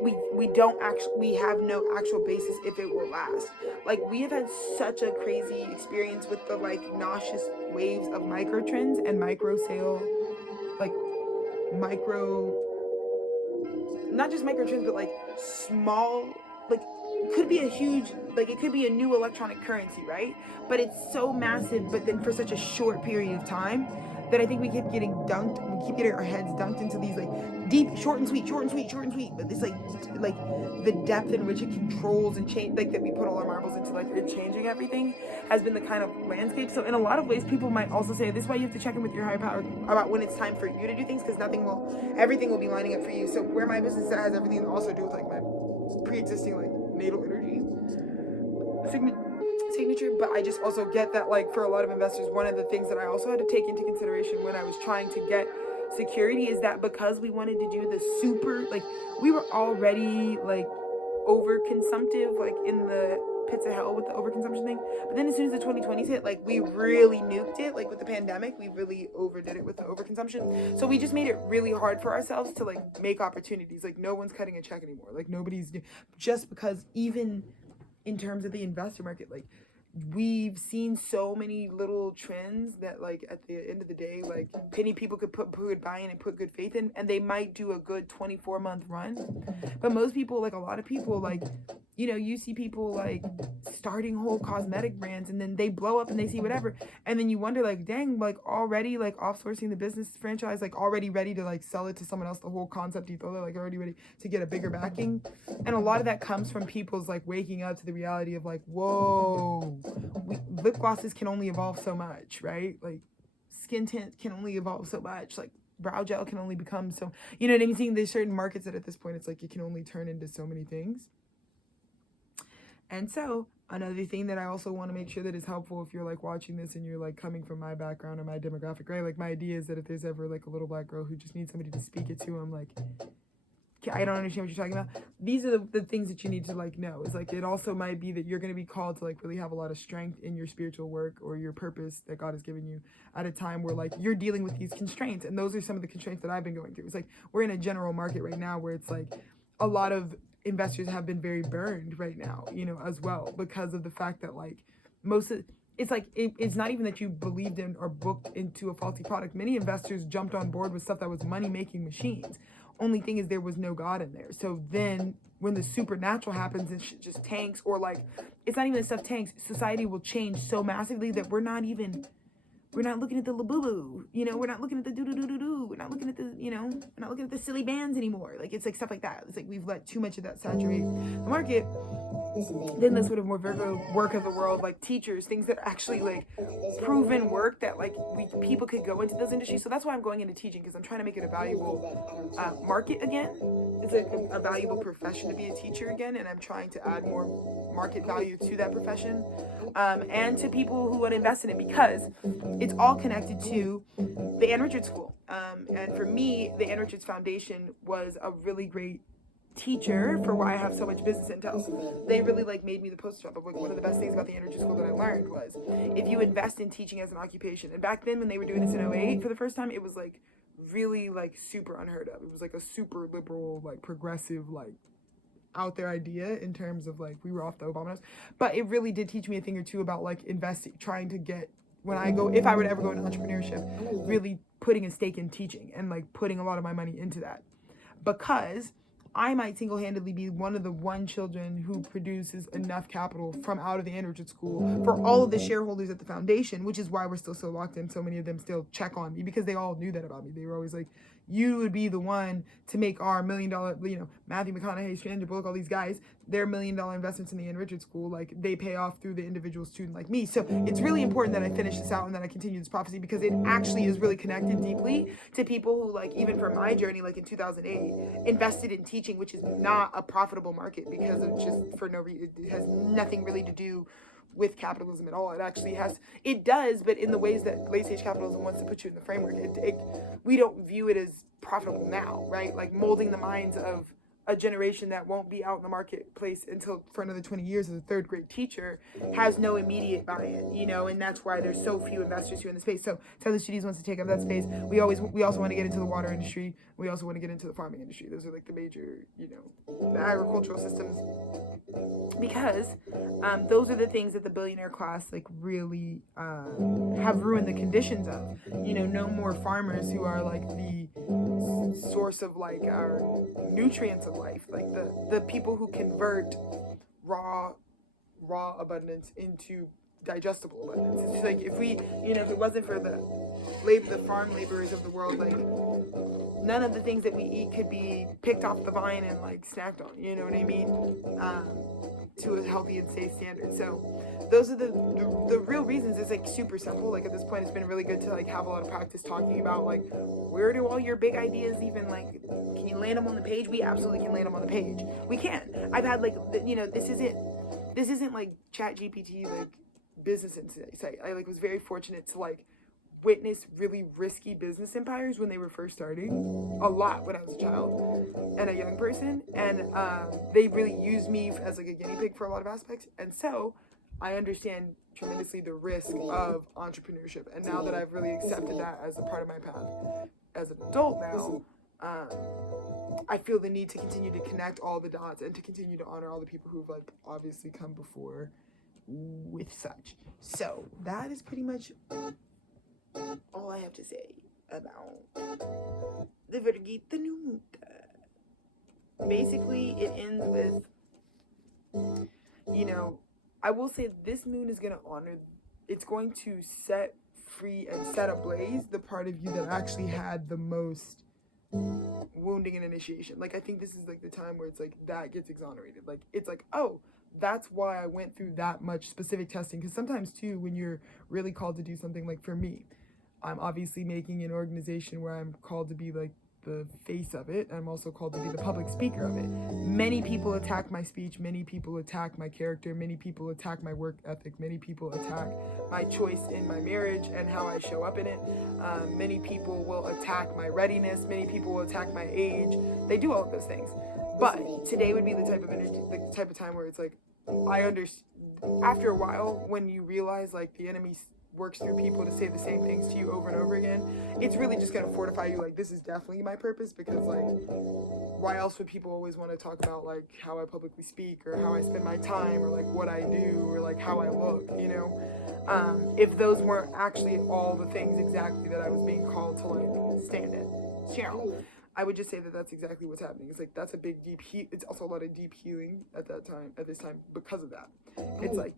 we have no actual basis if it will last. Like, we have had such a crazy experience with the like nauseous waves of micro trends and micro sale, like not just micro trends, but like small, like could be a huge, like it could be a new electronic currency, right? But it's so massive, but then for such a short period of time, that I think we keep getting our heads dunked into these like deep, short and sweet, but this like the depth in which it controls and change, like that we put all our marbles into, like it changing everything, has been the kind of landscape. So in a lot of ways, people might also say this is why you have to check in with your higher power about when it's time for you to do things, because everything will be lining up for you. So where my business has everything to also do with like my pre-existing like natal energy signature. But I just also get that, like, for a lot of investors, one of the things that I also had to take into consideration when I was trying to get security is that because we wanted to do the super, like, we were already like overconsumptive, like in the pits of hell with the overconsumption thing. But then as soon as the 2020s hit, like, we really nuked it. Like with the pandemic, we really overdid it with the overconsumption. So we just made it really hard for ourselves to like make opportunities. Like no one's cutting a check anymore. Like nobody's, just because even in terms of the investor market, like we've seen so many little trends that like at the end of the day, like penny people could put good buy in and put good faith in, and they might do a good 24-month run. But most people, like a lot of people, like, you see people like starting whole cosmetic brands and then they blow up and they see whatever. And then you wonder like, dang, like already like offsourcing the business franchise, like already ready to like sell it to someone else, the whole concept you thought, like already ready to get a bigger backing. And a lot of that comes from people's like waking up to the reality of like, whoa, lip glosses can only evolve so much, right? Like skin tint can only evolve so much. Like brow gel can only become so, you know what I'm saying? There's certain markets that at this point, it's like it can only turn into so many things. And so another thing that I also want to make sure that is helpful if you're like watching this and you're like coming from my background or my demographic, right? Like my idea is that if there's ever like a little black girl who just needs somebody to speak it to, I'm like, I don't understand what you're talking about. These are the things that you need to like know. Is like, it also might be that you're going to be called to like really have a lot of strength in your spiritual work or your purpose that God has given you at a time where like you're dealing with these constraints. And those are some of the constraints that I've been going through. It's like, we're in a general market right now where it's like a lot of investors have been very burned right now, as well, because of the fact that like it's like, it's not even that you believed in or booked into a faulty product. Many investors jumped on board with stuff that was money-making machines. Only thing is there was no God in there. So then when the supernatural happens and shit just tanks, or like, it's not even that stuff tanks, society will change so massively that we're not looking at the laboo, we're not looking at the do-do-do-do-do, we're not looking at the, we're not looking at the silly bands anymore. Like, it's like stuff like that. It's like we've let too much of that saturate the market. Then the sort of more Virgo work of the world, like teachers, things that are actually like proven work that like people could go into those industries. So that's why I'm going into teaching, because I'm trying to make it a valuable market again. It's like a valuable profession to be a teacher again, and I'm trying to add more market value to that profession, and to people who want to invest in it, because it's all connected to the Ann Richards School. And for me, the Ann Richards Foundation was a really great teacher for why I have so much business intel. They really like made me the poster child of like one of the best things about the energy school that I learned was if you invest in teaching as an occupation. And back then when they were doing this in 2008 for the first time, it was like really like super unheard of. It was like a super liberal, like progressive, like out there idea in terms of like we were off the Obama. But it really did teach me a thing or two about like investing, trying to get, if I were to ever go into entrepreneurship, really putting a stake in teaching and like putting a lot of my money into that, because I might single-handedly be one of the children who produces enough capital from out of the Ann Richards School for all of the shareholders at the foundation, which is why we're still so locked in. So many of them still check on me because they all knew that about me. They were always like, you would be the one to make our $1 million, Matthew McConaughey, Sandra Bullock, all these guys, their $1 million investments in the Ann Richards School, like they pay off through the individual student like me. So it's really important that I finish this out and that I continue this prophecy, because it actually is really connected deeply to people who, like, even from my journey, like in 2008, invested in teaching, which is not a profitable market because of just for no reason. It has nothing really to do with capitalism at all. It does, but in the ways that late stage capitalism wants to put you in the framework, we don't view it as profitable now, right? Like molding the minds of a generation that won't be out in the marketplace until for another 20 years as a third grade teacher has no immediate buy-in, and that's why there's so few investors who are in the space. So Tethered Studios wants to take up that space. We also want to get into the water industry. We also want to get into the farming industry. Those are like the major, the agricultural systems, because those are the things that the billionaire class like really have ruined the conditions of. No more farmers who are like the source of like our nutrients of life, like the people who convert raw abundance into digestible abundance. It's just like if it wasn't for the farm laborers of the world, like none of the things that we eat could be picked off the vine and like snacked on, you know what I mean, to a healthy and safe standard. So those are the real reasons. It's like super simple. Like at this point, it's been really good to like have a lot of practice talking about like, where do all your big ideas even, like, can you land them on the page? We absolutely can land them on the page. We can. I've had like, this isn't like Chat GPT, like business insight. I like was very fortunate to like witnessed really risky business empires when they were first starting a lot when I was a child and a young person, and they really used me as like a guinea pig for a lot of aspects, and so I understand tremendously the risk of entrepreneurship, and now that I've really accepted that as a part of my path as an adult now, I feel the need to continue to connect all the dots and to continue to honor all the people who've like obviously come before with such. So that is pretty much all I have to say about the Virgo New Moon. Basically, it ends with, you know, I will say this moon is going to honor, it's going to set free and set ablaze the part of you that actually had the most wounding and initiation. Like, I think this is like the time where it's like that gets exonerated. Like, it's like, oh, that's why I went through that much specific testing. Because sometimes too, when you're really called to do something, like for me, I'm obviously making an organization where I'm called to be like the face of it. I'm also called to be the public speaker of it. Many people attack my speech, many people attack my character, many people attack my work ethic, many people attack my choice in my marriage and how I show up in it. Many people will attack my readiness, many people will attack my age. They do all of those things. But today would be the type of energy, like the type of time where it's like, I understand after a while when you realize like the enemy works through people to say the same things to you over and over again, it's really just going to fortify you, like, this is definitely my purpose, because like, why else would people always want to talk about like how I publicly speak or how I spend my time or like what I do or like how I look, you know, if those weren't actually all the things exactly that I was being called to like stand in. Cheryl, I would just say that that's exactly what's happening. It's like, that's a big deep it's also a lot of deep healing at this time because of that. It's like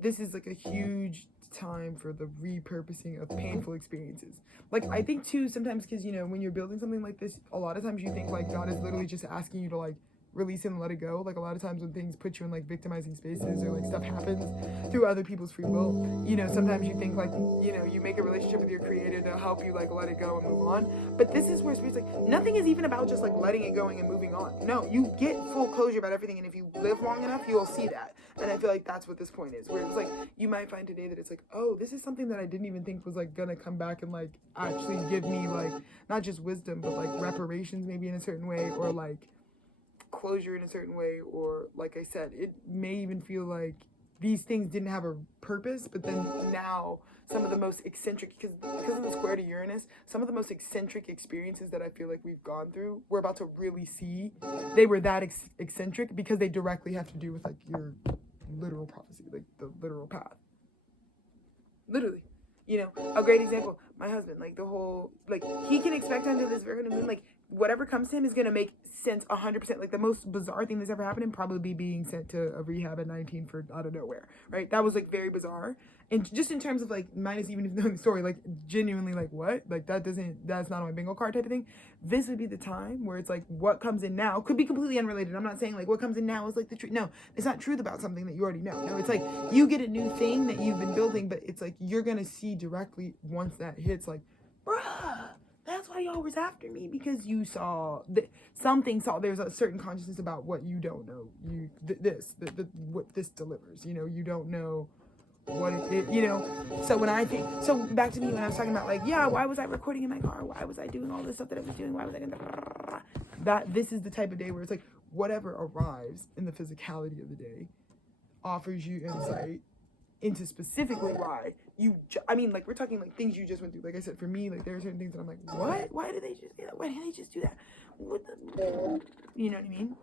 this is like a huge time for the repurposing of painful experiences. Like, I think too, sometimes, because, you know, when you're building something like this, a lot of times you think like God is literally just asking you to like release it and let it go. Like, a lot of times when things put you in like victimizing spaces or like stuff happens through other people's free will, you know, sometimes you think like, you know, you make a relationship with your creator to help you like let it go and move on. But this is where Spirit's like, nothing is even about just like letting it going and moving on. No, you get full closure about everything, and if you live long enough, you'll see that. And I feel like that's what this point is, where it's like, you might find today that it's like, oh, this is something that I didn't even think was like gonna come back and like actually give me like not just wisdom, but like reparations maybe in a certain way, or like closure in a certain way, or like I said, it may even feel like these things didn't have a purpose, but then now some of the most eccentric, because of the square to Uranus, some of the most eccentric experiences that I feel like we've gone through, we're about to really see they were that eccentric because they directly have to do with like your literal prophecy, like the literal path. Literally. You know, a great example, my husband, like the whole, like, he can expect under this Virgo New Moon, like, whatever comes to him is going to make sense 100%. Like, the most bizarre thing that's ever happened, probably be being sent to a rehab at 19 for out of nowhere, right? That was, like, very bizarre. And just in terms of, like, minus even knowing the story, like, genuinely, like, what? Like, that's not on my bingo card type of thing. This would be the time where it's, like, what comes in now could be completely unrelated. I'm not saying, like, what comes in now is, like, the truth. No, it's not truth about something that you already know. No, it's, like, you get a new thing that you've been building, but it's, like, you're going to see directly once that hits, like, bruh, that's why y'all was after me, because you saw there's a certain consciousness about what you don't know. What this delivers, you know, you don't know what it, you know. So when I think, so back to me when I was talking about like, yeah, why was I recording in my car? Why was I doing all this stuff that I was doing? Why was I gonna, that this is the type of day where it's like, whatever arrives in the physicality of the day offers you insight into specifically why I mean, like, we're talking like things you just went through. Like I said, for me, like, there are certain things that I'm like, what? Why did they just do that? Why did they just do that? What the, you know what I mean?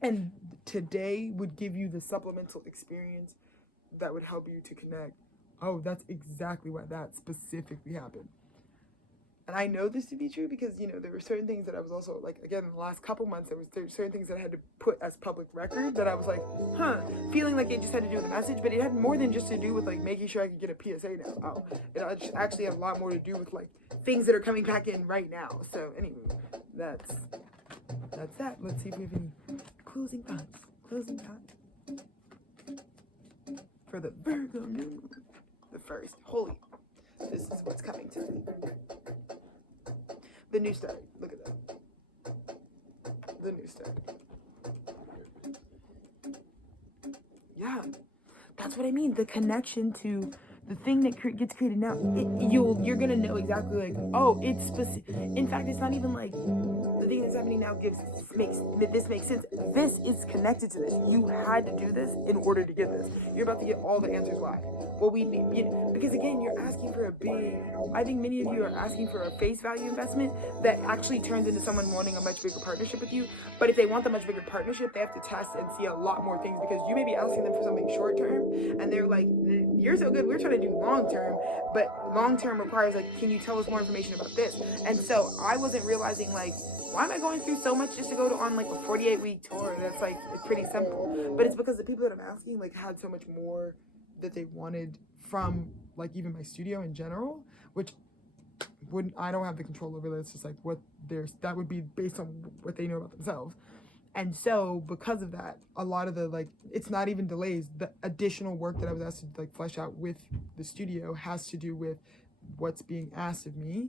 And today would give you the supplemental experience that would help you to connect. Oh, that's exactly why that specifically happened. And I know this to be true because, you know, there were certain things that I was also, like, again, in the last couple months, there were certain things that I had to put as public record that I was like, feeling like it just had to do with the message, but it had more than just to do with, like, making sure I could get a PSA now. Oh, it actually had a lot more to do with, like, things that are coming back in right now. So, anyway, that's that. Let's see if we have any closing thoughts. For the Virgo New Moon, the first. Holy, this is what's coming to me. The new start. Look at that. The new start. Yeah, that's what I mean. The connection to the thing that gets created now, you're gonna know exactly like, oh, it's specific. In fact, it's not even like the thing that's happening now makes sense. This is connected to this. You had to do this in order to get this. You're about to get all the answers why. What we need, because again, you're asking for a big. I think many of you are asking for a face value investment that actually turns into someone wanting a much bigger partnership with you. But if they want the much bigger partnership, they have to test and see a lot more things, because you may be asking them for something short term, and they're like, "You're so good. We're trying to do long term, but long term requires like, can you tell us more information about this?" And so I wasn't realizing like, why am I going through so much just to go on like a 48-week tour? That's like, it's pretty simple. But it's because the people that I'm asking like had so much more that they wanted from like even my studio in general, which I don't have the control over. That's just like what that would be based on what they know about themselves. And so because of that, a lot of the like, it's not even delays, the additional work that I was asked to like flesh out with the studio has to do with what's being asked of me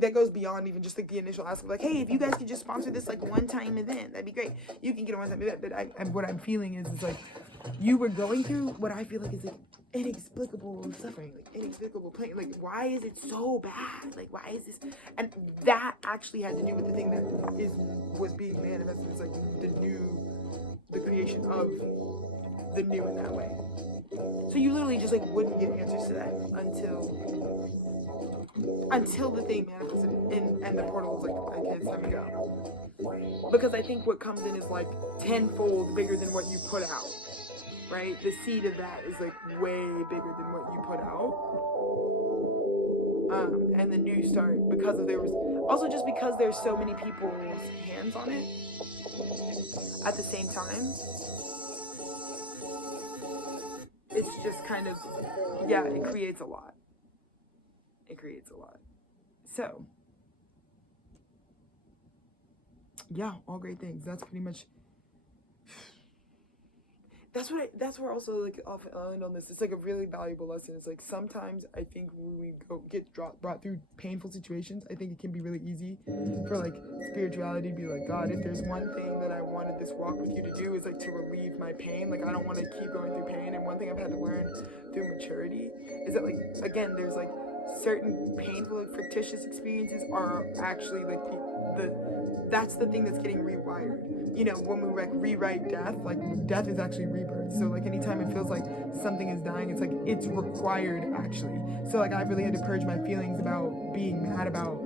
that goes beyond even just like the initial ask of like, hey, if you guys could just sponsor this like one-time event, that'd be great. You can get a one-time event. But what I'm feeling is like, you were going through what I feel like is like inexplicable suffering, like inexplicable pain. Like, why is it so bad? Like, why is this? And that actually had to do with the thing that was being manifested as like the creation of the new in that way. So you literally just like wouldn't get answers to that until the thing manifested and the portal was like, okay, it's time to go. Because I think what comes in is like tenfold bigger than what you put out, right? The seed of that is like way bigger than what you put out. And the new start, because there's so many people's hands on it at the same time. It's just kind of, yeah, it creates a lot. So, yeah, all great things. That's pretty much, that's where also like off end on this, it's like a really valuable lesson. It's like sometimes I think when we get brought through painful situations, I think it can be really easy for like spirituality to be like, God, if there's one thing that I wanted this walk with you to do is like to relieve my pain. Like, I don't want to keep going through pain. And one thing I've had to learn through maturity is that like, again, there's like certain painful, like fictitious experiences are actually like that's the thing that's getting rewired. You know, when we like rewrite death, like death is actually rebirth. So like anytime it feels like something is dying, it's like it's required actually. So like I really had to purge my feelings about being mad about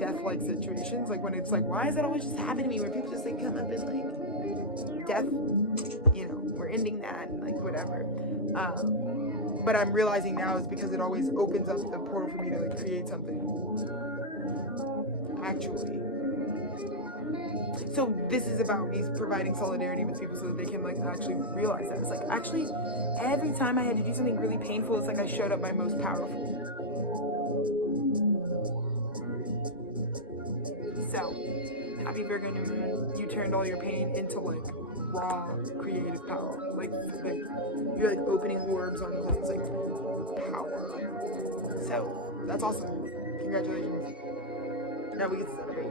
death-like situations. Like when it's like, why is that always just happening to me? Where people just like come up and like death, you know, we're ending that and like whatever. But I'm realizing now is because it always opens up the portal for me to like create something actually. So this is about me providing solidarity with people so that they can like actually realize that. It's like, actually, every time I had to do something really painful, it's like I showed up my most powerful. So, happy Virgo New Moon. You turned all your pain into like raw creative power. Like you're like opening orbs on this like power. So that's awesome. Congratulations. Now we get to celebrate.